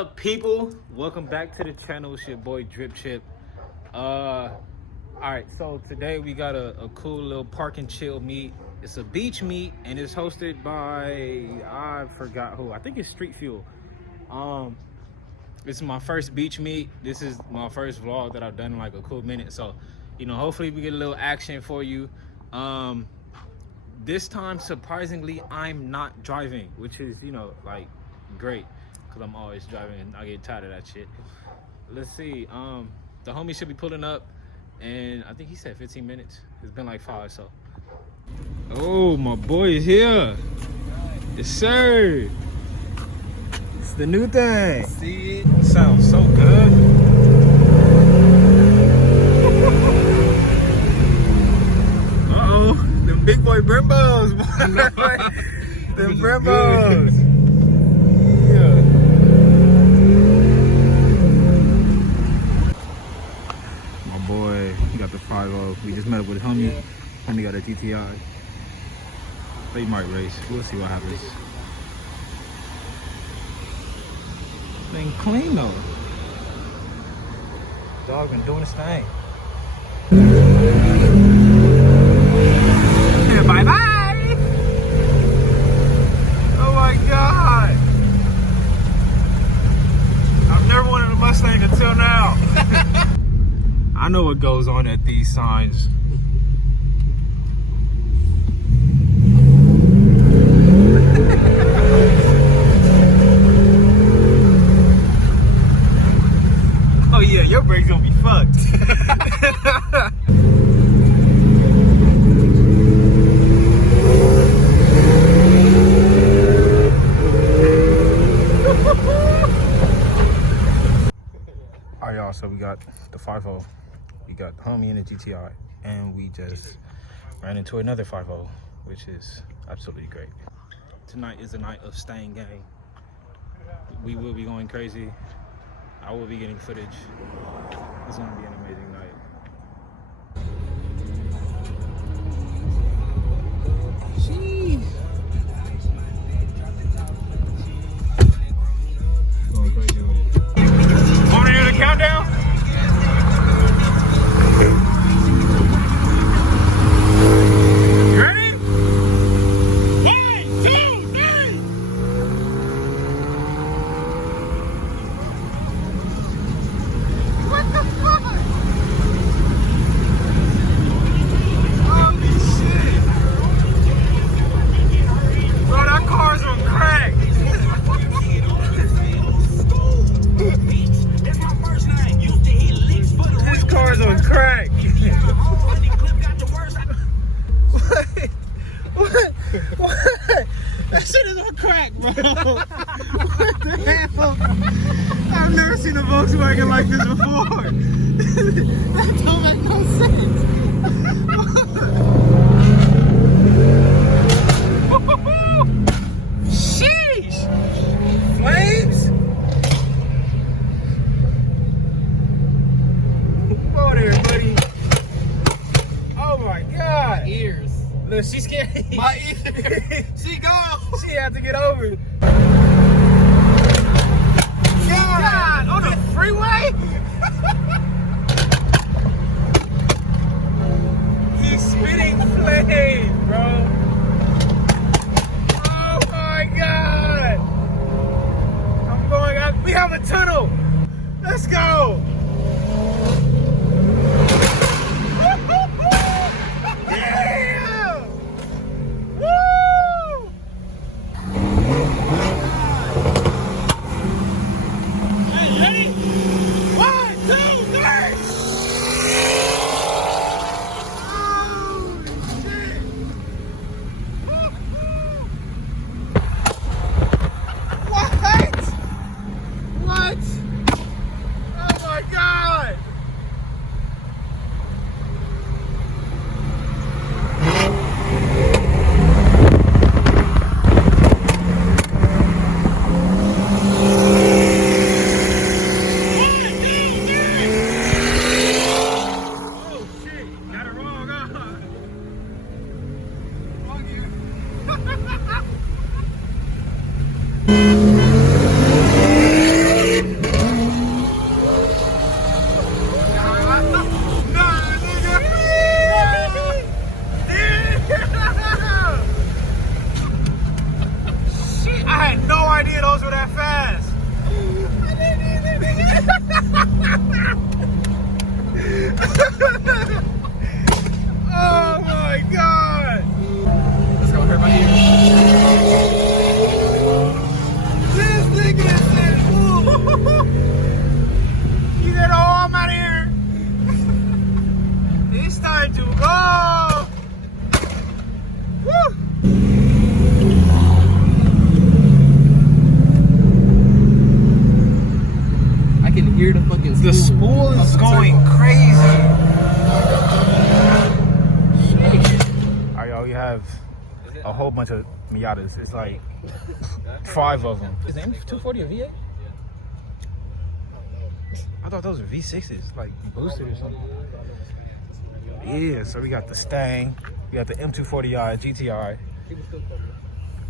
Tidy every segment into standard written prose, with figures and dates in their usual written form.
up, people? Welcome back to the channel. It's your boy Drip Chip. Alright, so today we got a cool little park and chill meet. It's a beach meet and it's hosted by, I forgot who. I think it's Street Fuel. This is my first beach meet. This is my first vlog that I've done in like a cool minute. So, you know, hopefully we get a little action for you. This time, surprisingly, I'm not driving, which is, you know, like great, because I'm always driving and I get tired of that shit. Let's see. The homie should be pulling up, and I think he said 15 minutes. It's been like 5, so. Oh, my boy is here. Yes, sir. It's the new thing. See it? Sounds so good. Uh-oh. Them big boy Brimbos. Them Brimbos. Yeah. My boy, he got the 5.0. We just met up with homie. Homie got a TTI. They might race. We'll see what happens. Thing clean though. Dog been doing his thing. Bye bye. Oh my god. I've never wanted a Mustang until now. I know what goes on at these signs. Oh yeah, your brakes gonna be fucked. Alright y'all, so we got the 5.0, we got the homie in the GTI, and we just ran into another 5.0, which is absolutely great. Tonight is the night of Staying Gang. We will be going crazy. I will be getting footage. It's gonna be an amazing night. Jeez. Going crazy with it. Want to hear the countdown? You ready? 1, 2, 3. What the fuck? Holy shit. Bro, that car's on crack. This car's on crack. What? That shit is on crack, bro. What the hell? I've never seen a Volkswagen like this before. That don't make no sense. Sheesh! Flames? Whoa there, buddy. Oh my god. ears. Look, she's scared. My ears. She gone. She had to get over it. God, on the freeway? He's spitting flames, bro. Oh my god. I'm going out. We have a tunnel. Let's go. Yeah. Woo. Ready? 1, 2, 3. Oh shit! The spool is going crazy. All right, y'all, we have a whole bunch of Miatas. It's like 5 of them. Is the M240 a V8? I thought those were V6s, like boosted or something. Yeah, so we got the Mustang, we got the M240i GTI,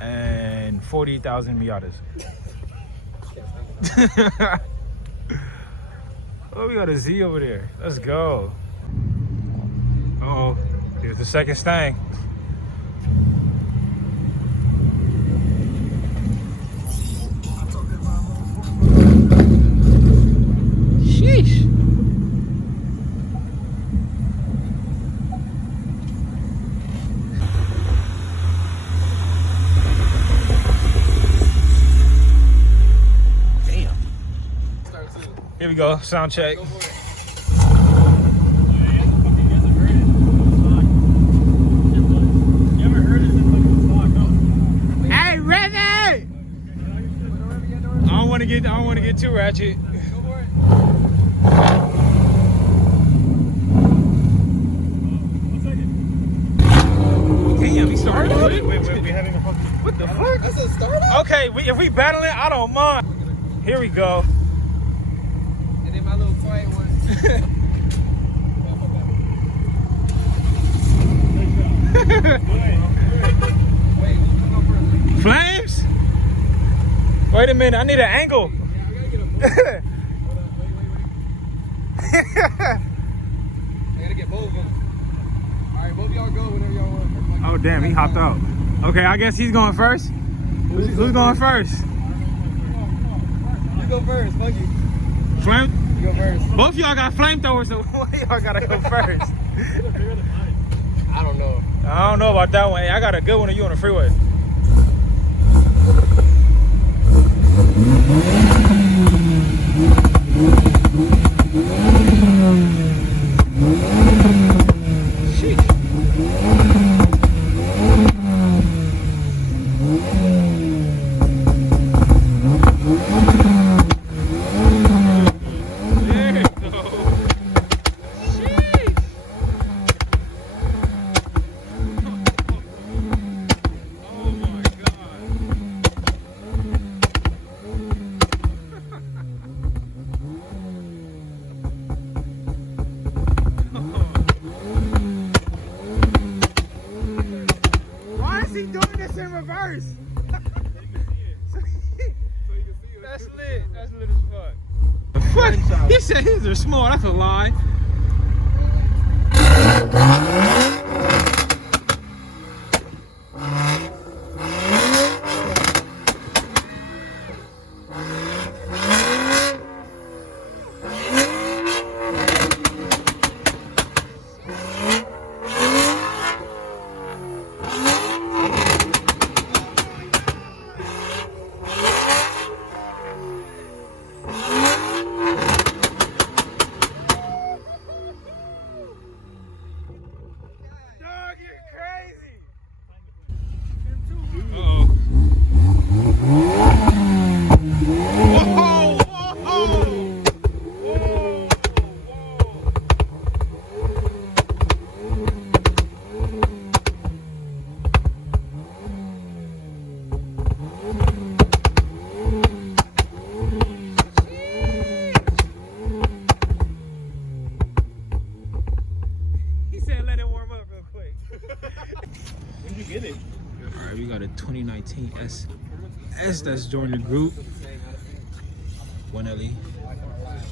and 40,000 Miatas. Oh, we got a Z over there. Let's go. Uh-oh, here's the second Mustang. Sheesh. Damn. Here we go, sound check. Hey, Revy! I don't want to get too ratchet. Damn, we started. Wait, we haven't even fucking. What the fuck? That's a startup? Okay, if we battling, I don't mind. Here we go. And then my little quiet one. Flames? Wait a minute, I need an angle. Yeah, I gotta get a boat. Hold up, wait. I gotta get both of them. Alright, both of y'all go whenever y'all want. Oh damn, he hopped out. Okay, I guess he's going first. Who's going first? You go first, fuck you. Flame? You go first. Both of y'all got flamethrowers, so one of y'all gotta go first. I don't know. I don't know about that one. Hey, I got a good one of you on the freeway. In reverse. That's lit. That's lit as fuck. The fuck? He said his are small. That's a lie. When you get it? All right, we got a 2019 S that's joined the group. 1LE.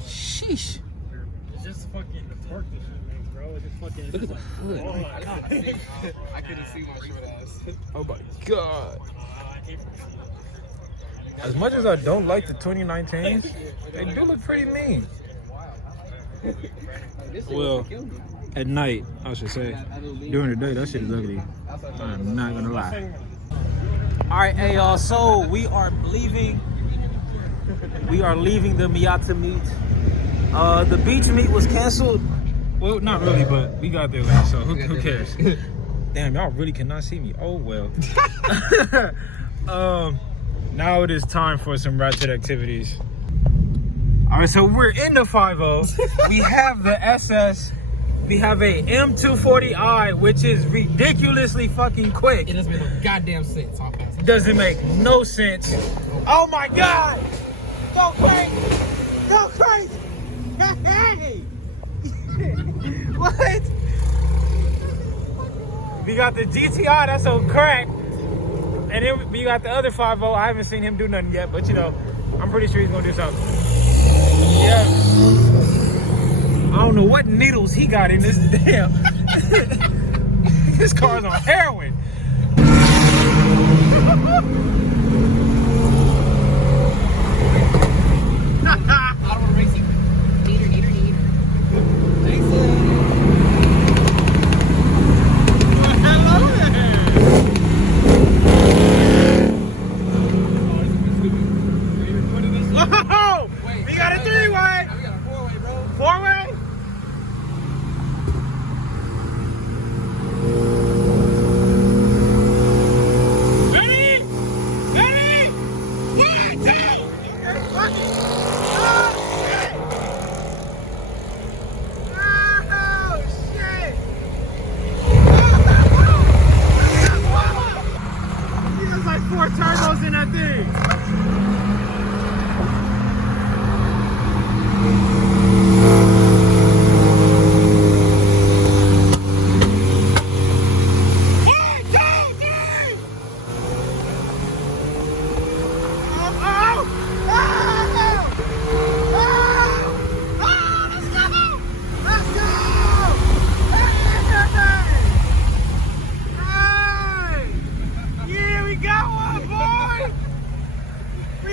Sheesh. It's just fucking the torque this shit makes, bro. It's just fucking. Look at the hood. Oh my god. I couldn't see my short ass. Oh my god. As much as I don't like the 2019s, they do look pretty mean. Well, at night, I should say. During the day, that shit is ugly. I'm not gonna lie. All right, hey y'all. So we are leaving. We are leaving the Miata meet. The beach meet was canceled. Well, not really, but we got there late, so who cares? Damn, y'all really cannot see me. Oh well. Now it is time for some ratchet activities. All right, so we're in the 5.0. We have the SS. We have a M240i, which is ridiculously fucking quick. It doesn't make no goddamn sense. How fast it Doesn't make no sense. Oh my God! Go crazy! Go crazy! Hey! What? We got the GTI, that's on crack. And then we got the other 5.0. I haven't seen him do nothing yet, but you know, I'm pretty sure he's gonna do something. Yeah. I don't know what needles he got in this damn. This car's on heroin. Auto racing. Neater. Thanks, Hello there. Whoa! Wait, We got a three-way. We got a four-way, bro. Four-way? Ready? Ready? 1, 2! Okay, fuck it. Oh, shit! Oh, shit! There's like 4 turbos in that thing.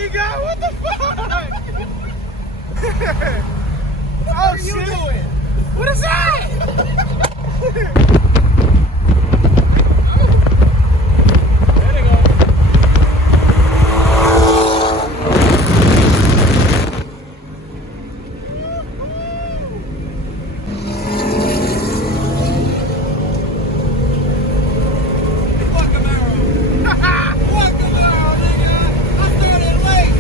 What the fuck? Oh, What are you shit. doing? What is that? There they go. Fuck Camaro. Fuck Camaro, nigga. I started late.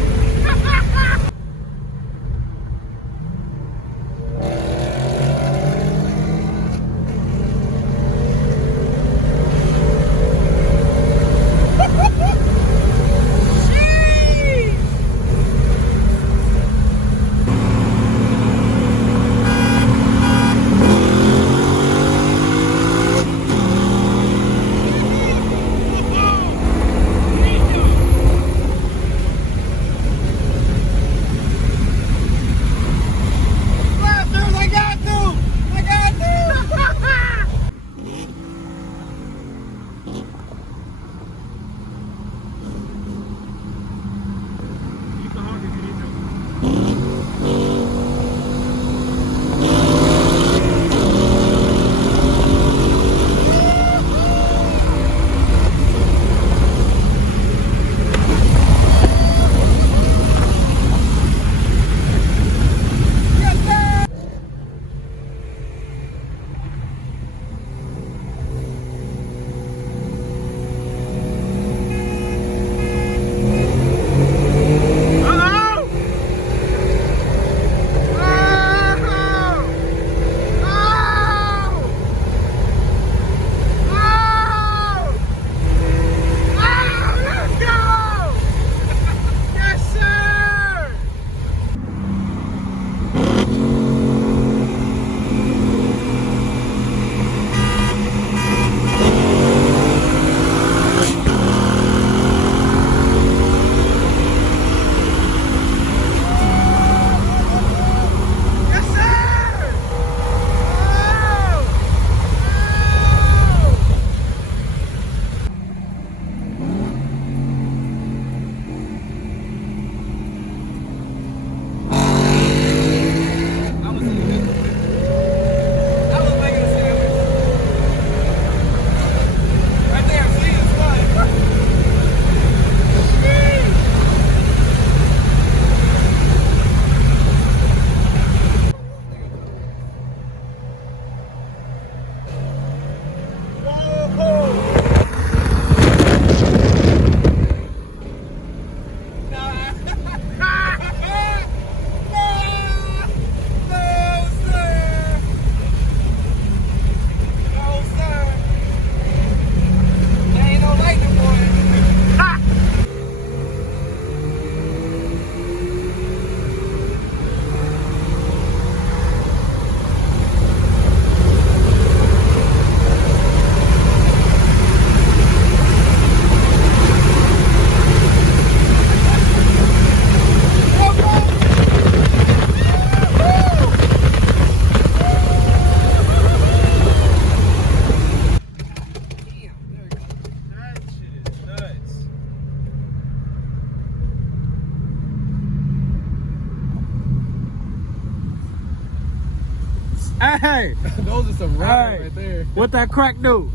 Hey, Those are some rides Hey. right there. what that crack do?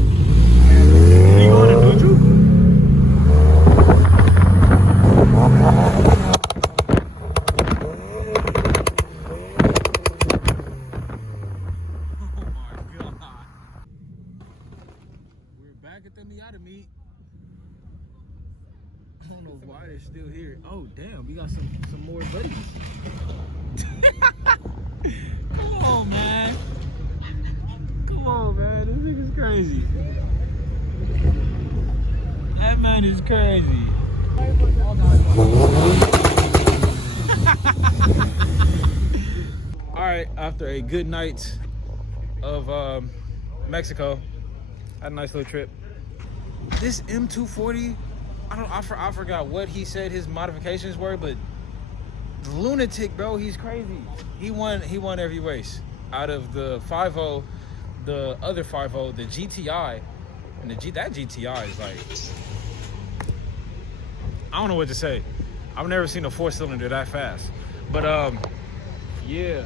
Did he go in a neutral? Back at the Miata meet. I don't know why they're still here. Oh damn, we got some more buddies. Come on, man. Come on, man. This nigga's crazy. That man is crazy. All right, after a good night of Mexico, had a nice little trip. This M240, I forgot what he said his modifications were, but the lunatic, bro, he's crazy. He won every race. Out of the 5.0, the other 5.0, the GTI, and that GTI is like, I don't know what to say. I've never seen a 4-cylinder that fast. But yeah,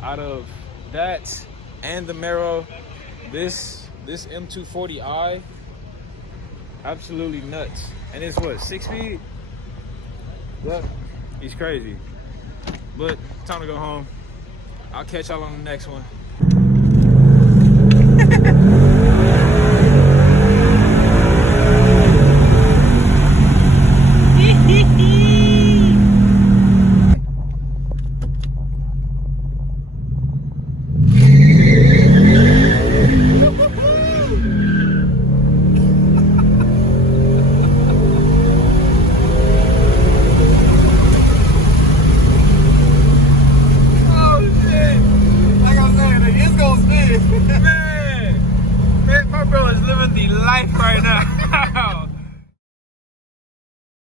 out of that and the Mero, this M240i, absolutely nuts. And it's what, 6 speed? Yep. He's crazy. But time to go home. I'll catch y'all on the next one. Man, my bro is living the life right now.